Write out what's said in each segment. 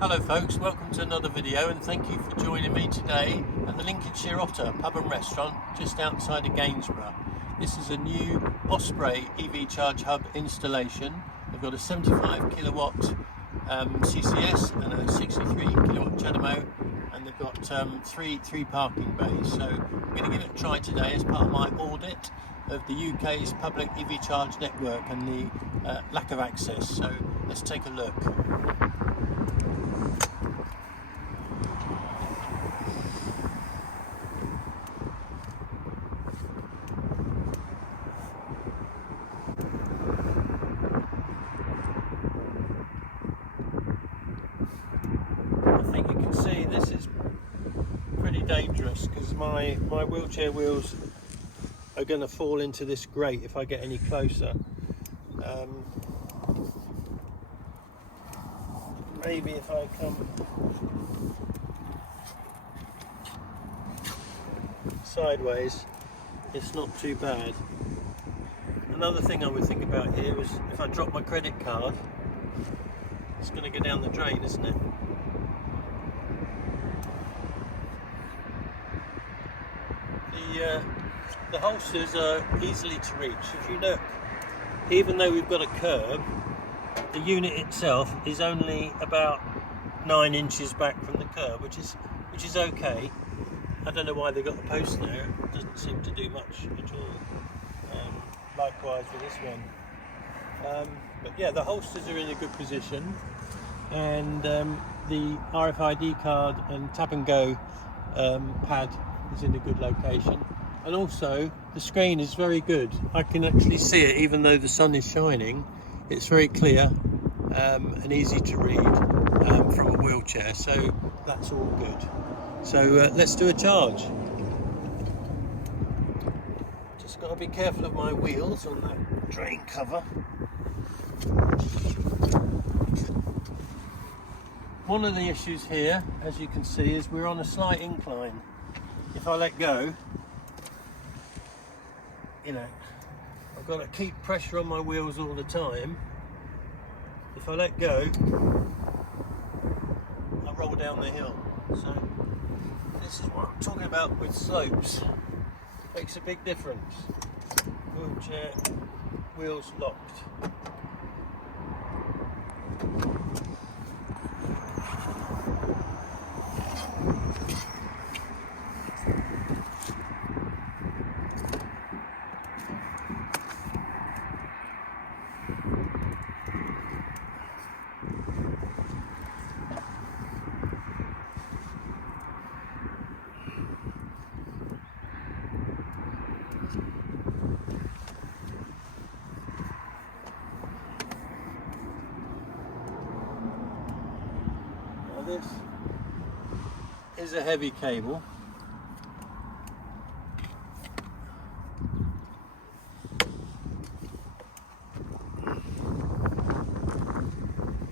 Hello folks, welcome to another video and thank you for joining me today at the Lincolnshire Otter pub and restaurant just outside of Gainsborough. This is a new Osprey EV charge hub installation. They've got a 75 kilowatt CCS and a 63 kilowatt Dynamo, and they've got three parking bays. So I'm going to give it a try today as part of my audit of the UK's public EV charge network and the lack of access. So let's take a look. I think you can see this is pretty dangerous because my wheelchair wheels are going to fall into this grate if I get any closer. Maybe if I come sideways, it's not too bad. Another thing I would think about here is if I drop my credit card, it's going to go down the drain, isn't it? The holsters are easily to reach. If you look, even though we've got a curb, the unit itself is only about 9 inches back from the curb, which is okay. I don't know why they got the post there. It doesn't seem to do much at all. Likewise with this one. But yeah, the holsters are in a good position, and the RFID card and tap and go pad is in a good location, and also the screen is very good. I can actually see it even though the sun is shining. It's very clear and easy to read from a wheelchair, so that's all good. So let's do a charge. Just got to be careful of my wheels on that drain cover. One of the issues here, as you can see, is we're on a slight incline. If I let go, you know, I've got to keep pressure on my wheels all the time. If I let go, I roll down the hill. So this is what I'm talking about with slopes. Makes a big difference. Wheelchair, wheels locked. This is a heavy cable.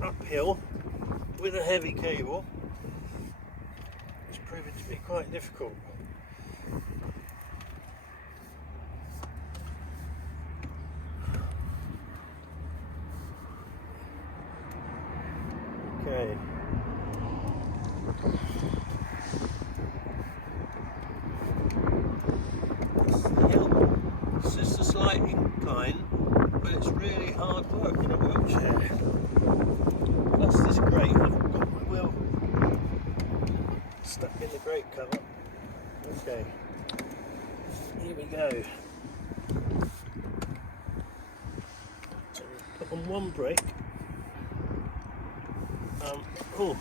Uphill with a heavy cable is proving to be quite difficult. Okay. It's just a slight incline, but it's really hard work in a wheelchair. Plus this grate, I've got my wheel stuck in the grate cover. Okay, here we go. So we put on one brake. Oh.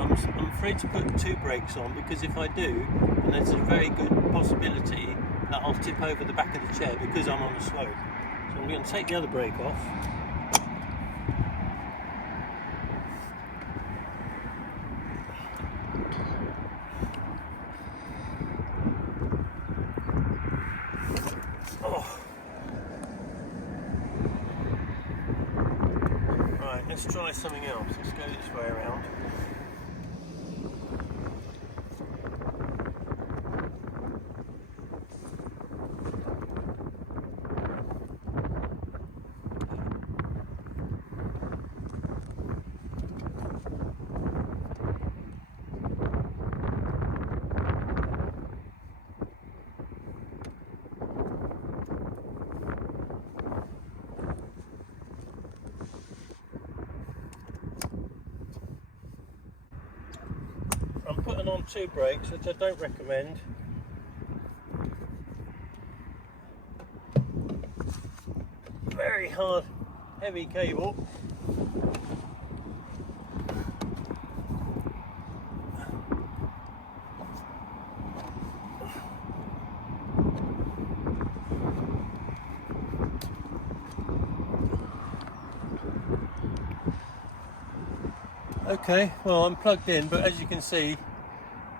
I'm afraid to put two brakes on, because if I do, then there's a very good possibility that I'll tip over the back of the chair because I'm on a slope. So I'm going to take the other brake off. let's try something else. Let's go this way around. I'm putting on 2 brakes, which I don't recommend. Very hard, heavy cable. Okay, well, I'm plugged in, but as you can see,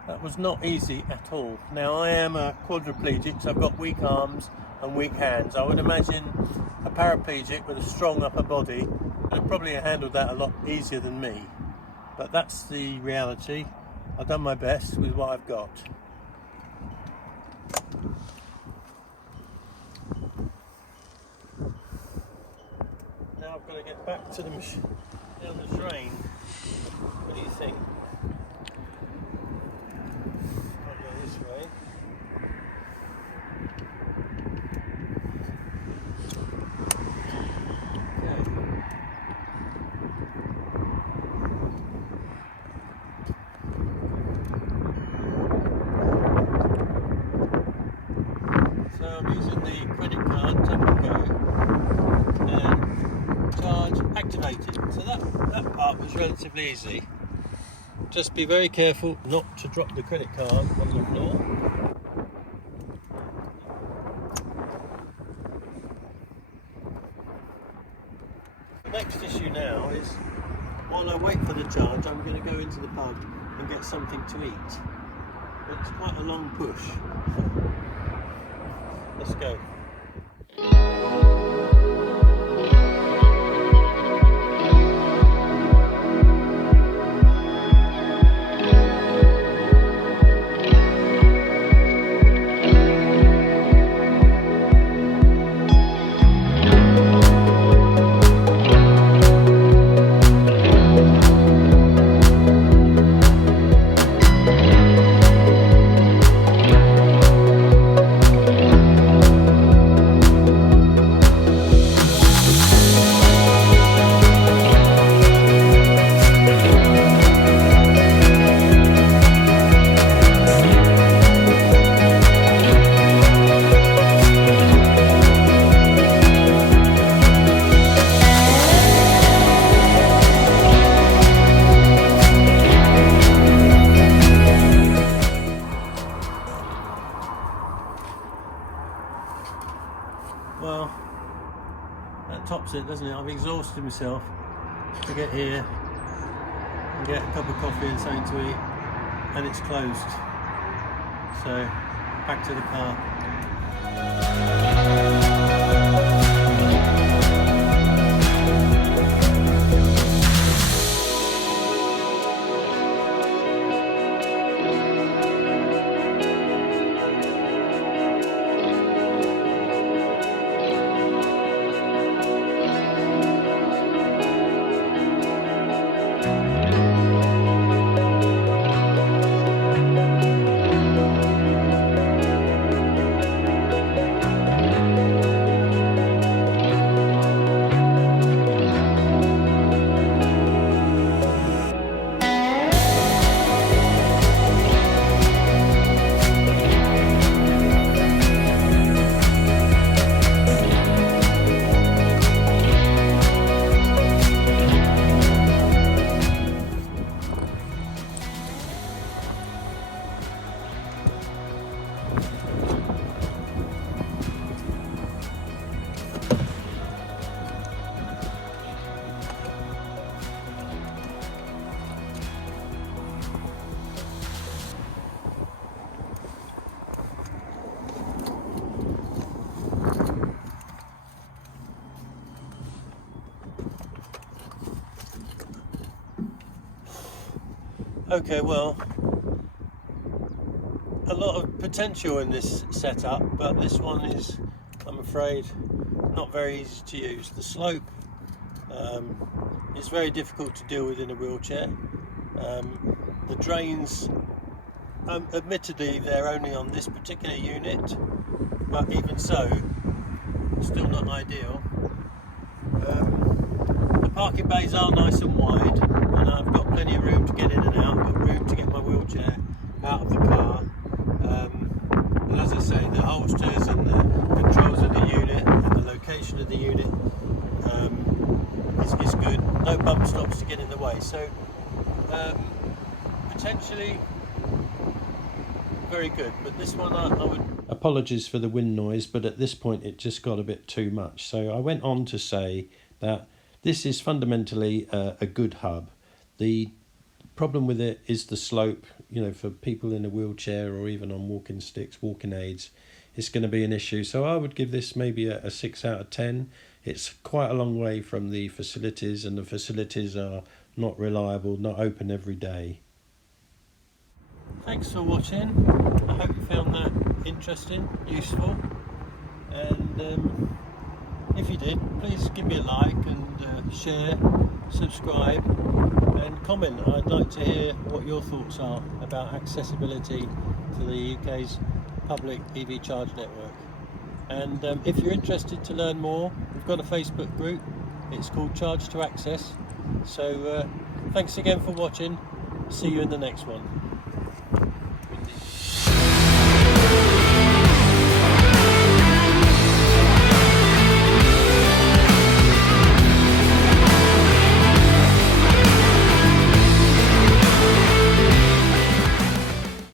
that was not easy at all. Now, I am a quadriplegic, so I've got weak arms and weak hands. I would imagine a paraplegic with a strong upper body would probably have handled that a lot easier than me. But that's the reality. I've done my best with what I've got. Now I've got to get back to the machine, down the drain. What do you think? I'll go this way. Okay. So I'm using the credit card, tap and go, and charge activated. So that part was relatively easy. Just be very careful not to drop the credit card on the floor. The next issue now is, while I wait for the charge, I'm going to go into the pub and get something to eat. But it's quite a long push. Let's go. Well, that tops it, doesn't it? I've exhausted myself to get here and get a cup of coffee and something to eat, and it's closed. So, back to the car. Okay, well, a lot of potential in this setup, but this one is, I'm afraid, not very easy to use. The slope is very difficult to deal with in a wheelchair. The drains, admittedly, they're only on this particular unit, but even so, still not ideal. The parking bays are nice and wide, and I've got plenty of room to get in and out, got room to get my wheelchair out of the car. And as I say, the holsters and the controls of the unit and the location of the unit is good. No bump stops to get in the way, so potentially very good. But this one I would... Apologies for the wind noise, but at this point it just got a bit too much. So I went on to say that this is fundamentally a good hub. The problem with it is the slope. You know, for people in a wheelchair or even on walking sticks, walking aids, it's going to be an issue. So I would give this maybe a 6 out of 10. It's quite a long way from the facilities, and the facilities are not reliable, not open every day. Thanks for watching. I hope you found that interesting, useful, and if you did, please give me a like and share, subscribe and comment. I'd like to hear what your thoughts are about accessibility to the UK's public EV charge network. And if you're interested to learn more, we've got a Facebook group. It's called Charge to Access. So thanks again for watching. See you in the next one.